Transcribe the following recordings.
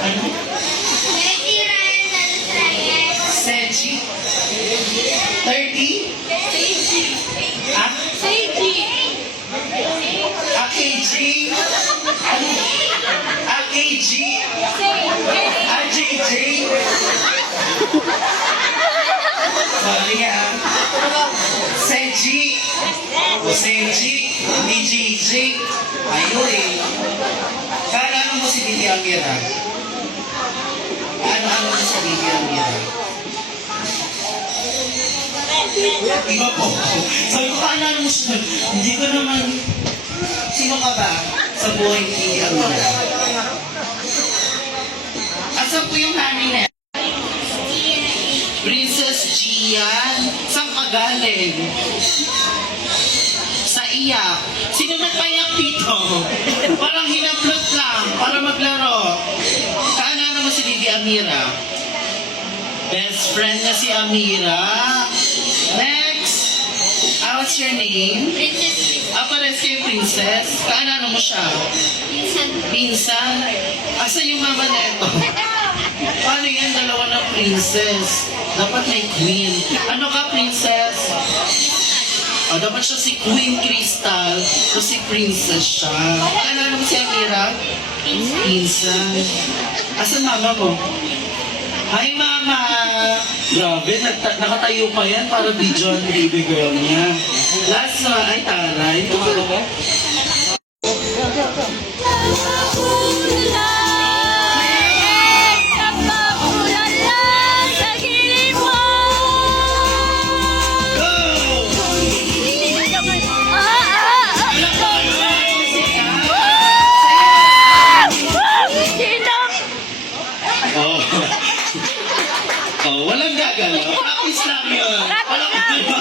Ano? Seji? 30? Ah? AKG? Ano? AKG? AJJ? Sorry ah. Seji? O Seji? Hindi JJ? Ayun eh. Kaalala mo si Bibi Amira? Ano mo si Bibi Amira? Iba po. Sabi ko, kaalala mo siya. Hindi ko naman... Sino ka ba sa buhay ni Bibi Amira? Asan po yung honey na? Princess Gian. Saan ka galing? Sa iyak. Sino nagpayak dito? Parang hinaplot lang para maglaro. Kaalala mo si Bibi Amira? Best friend na si Amira. Next. What's your name? Pares kayo princess. Kaalala mo siya? Pinsan. Asa yung mama na ito? Paano yan? Dalawa na princess. Dapat may queen. Ano ka, princess? Dapat siya si Queen Crystal o si Princess siya. Kaalala mo si Amira? Pinsan. Asan mama mo? Hi, mama! Grabe, nakatayo pa yan para video ang baby girl niya. Last na, ay taray. Tumalo mo? Walang gagalaw. Practice lang yun. Walang gagalaw.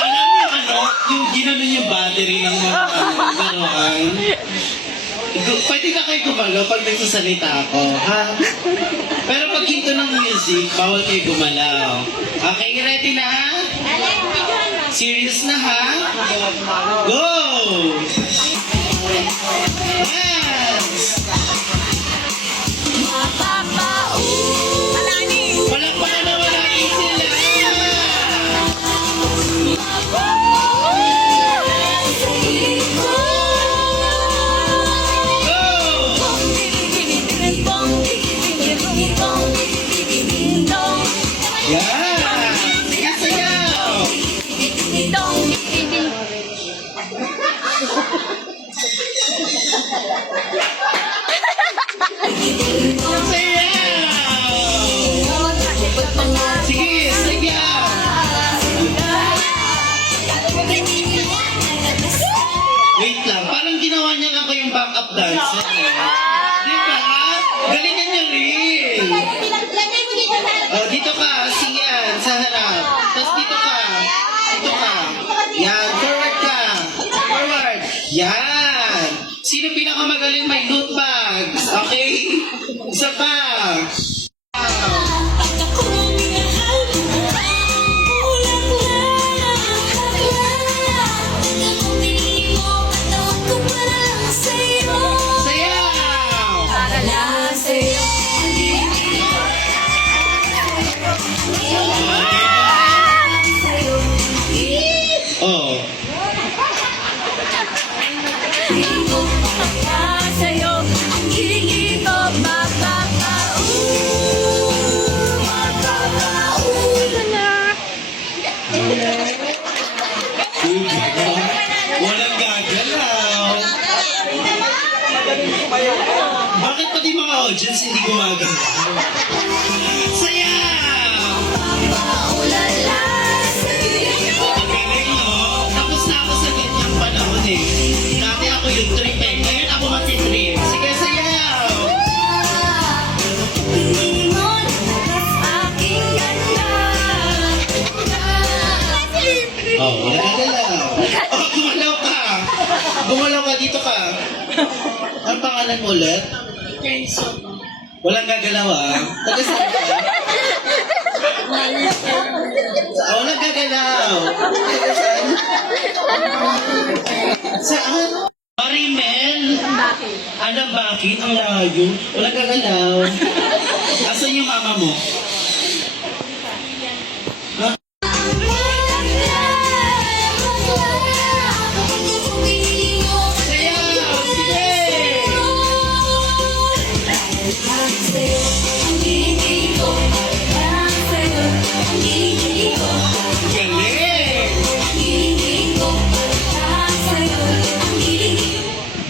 Alam niyo ano? Yung ginanon yung battery ng mga laruan. Pwede ka kayo gumalaw pag nagsasalita ako, ha? Pero pag hinto ng music, bawal kayo gumalaw. Okay, ready na? Serious na, ha? Go! Yes! Palakpakan na wala din sila! Yeah! Sige, sayaw! Sige, sayaw! Wait lang, parang ginawa niya lang kayong backup dancer. Di ba? Galingan niya rin. Dito ka, siyan, sa harap. Tapos dito ka. Dito ka. Yan, forward ka. Forward. Yan. Sino pinakamagaling may loot bags? Okay? Isa pa. Oh. Walang gagalaw. Bakit pati mga audience hindi gumagalaw? Sayaw! Galing, no? Tapos na ako sa ganyang panahon eh. Dati ako yung trip eh. Ngayon ako matitrip. Sige, sayaw! Oh, wala gagalaw. Oh, gumalaw ka. Gumalaw ka, dito ka. Ang pangalan mo ulit? Walang gagalaw ah. Taga saan ka? Walang gagalaw. Taga saan? Saan? Marimel! Bakit? Ano, bakit? Ang layo. Wala gagalaw. Asan yung mama mo? Ha? Sayaw! Sige! Galing!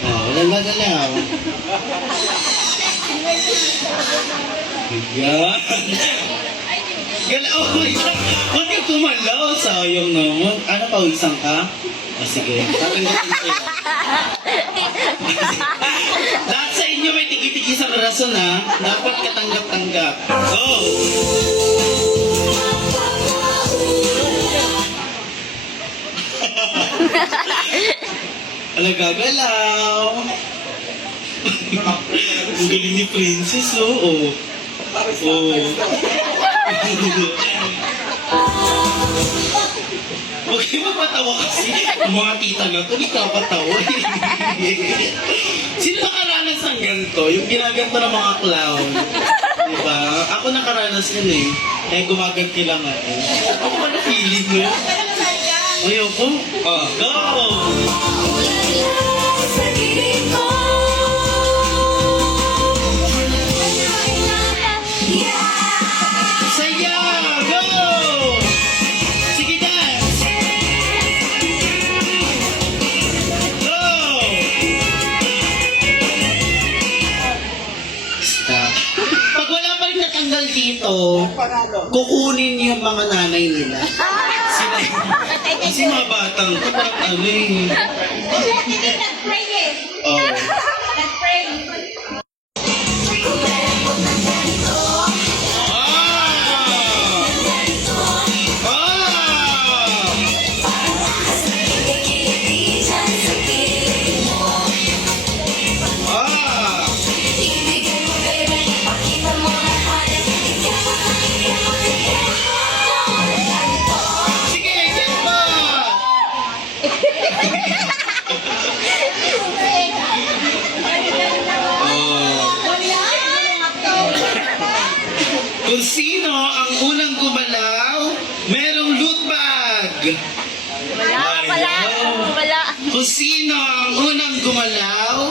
Oh, wala gagalaw. Yan. Galaw. Oh my God. Huwag ka kumalaw. Sayang naman. Ano pa, isang ka? O sige. Tatanggapin ko yan. Lahat sa inyo may tiki-tiki sa rason ha. Dapat katanggap-tanggap. Go! Ano gagalaw? Ang galing ni Princess, oh. Oh. Huwag kayo mapatawa kasi. Ang mga tita na ito, hindi ka patawa. Sino nakaranas ng ganito? Yung ginaganto ng mga clown. Diba? Ako nakaranas yun eh. Eh, gumaganti lang ako. Ako ba na-feeling mo? Ayoko. Oh, go! Saya! Go! Sige, dance! Go! Stop. Pag wala pa rin natanggal dito, kukunin yung mga nanay nila. Sila kasi mga batang ito, parang ano eh. Nag-pray eh. Oh. Nag-pray. Kung sino ang unang gumalaw, merong loot bag. Wala. Kung sino ang unang gumalaw,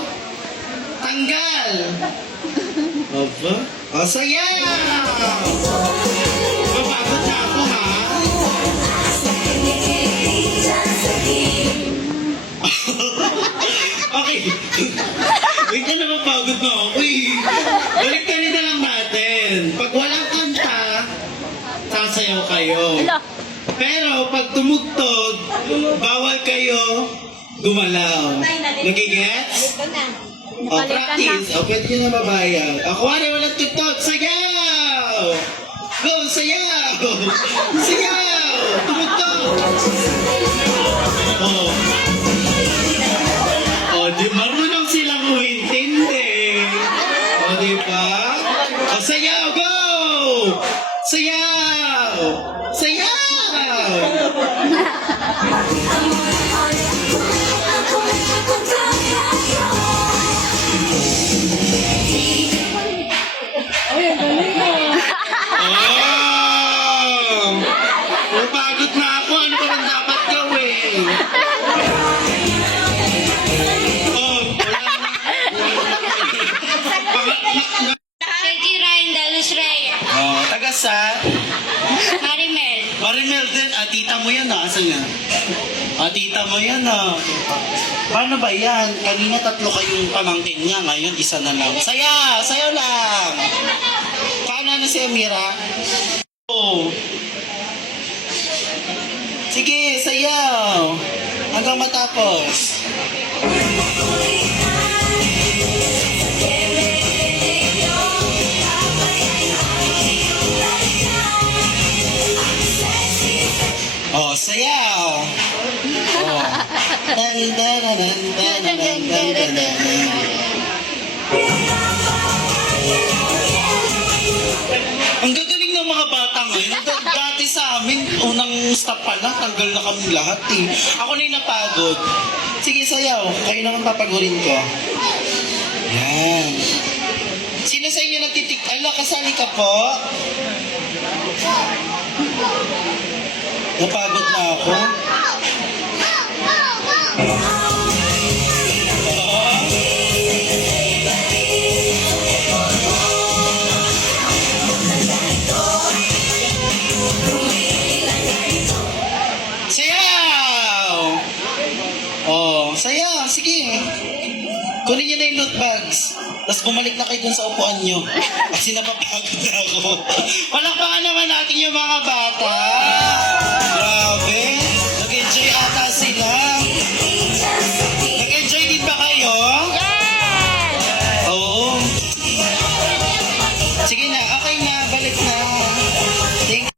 tanggal. Opo. O, sayaw! Mapagod na ako, ha? Okay. Wait na napapagod na ako eh. Balik ka na lang natin. Pag walang kanta, sasayaw kayo. Pero pag tumugtog, bawal kayo gumalaw. Nagigets? O, practice. O, pwede nyo na mabayag. Ako, walang tugtog. Sayaw! Go, sayaw! Sayaw! Tumugtog! O. O, di marunong silang huintindi. O, di ba? O, sayaw! Go! Sayaw! Sayaw! Oh! Napagod na ako. Ano ba bang dapat gawin? Oh, wala na. Sergi Ryan Dalus Rey. Oh, taga sa? Marimel. Marimel din. Ah, tita mo yan ah. Asan yan? Ah, tita mo yan ah. Paano ba yan? Kanina 3 kayong pamangkin niya. Ngayon, isa na lang. Saya! Sayaw lang! Paano na si Amira? Oh. Sige, sayaw! Hanggang matapos. Oh, sayaw! Oh. Dan, dan, dan, dan, dan, dan, dan, dan. Ang gagaling ng mga bata ngayon. Dati sa amin, unang stop pa lang, tanggal na kami lahat eh. Ako na yung napagod. Sige, sayaw. Kayo naman papagurin ko. Yan. Sino sa inyo nagtitik? Ala, kasali ka po? Napagod na ako. Sayaw! Oh, sayaw. Sige. Kunin niyo na yung loot bags. Tapos bumalik na kayo dun sa upuan niyo. Kasi napapagod na ako. Palakpakan naman natin yung mga bata.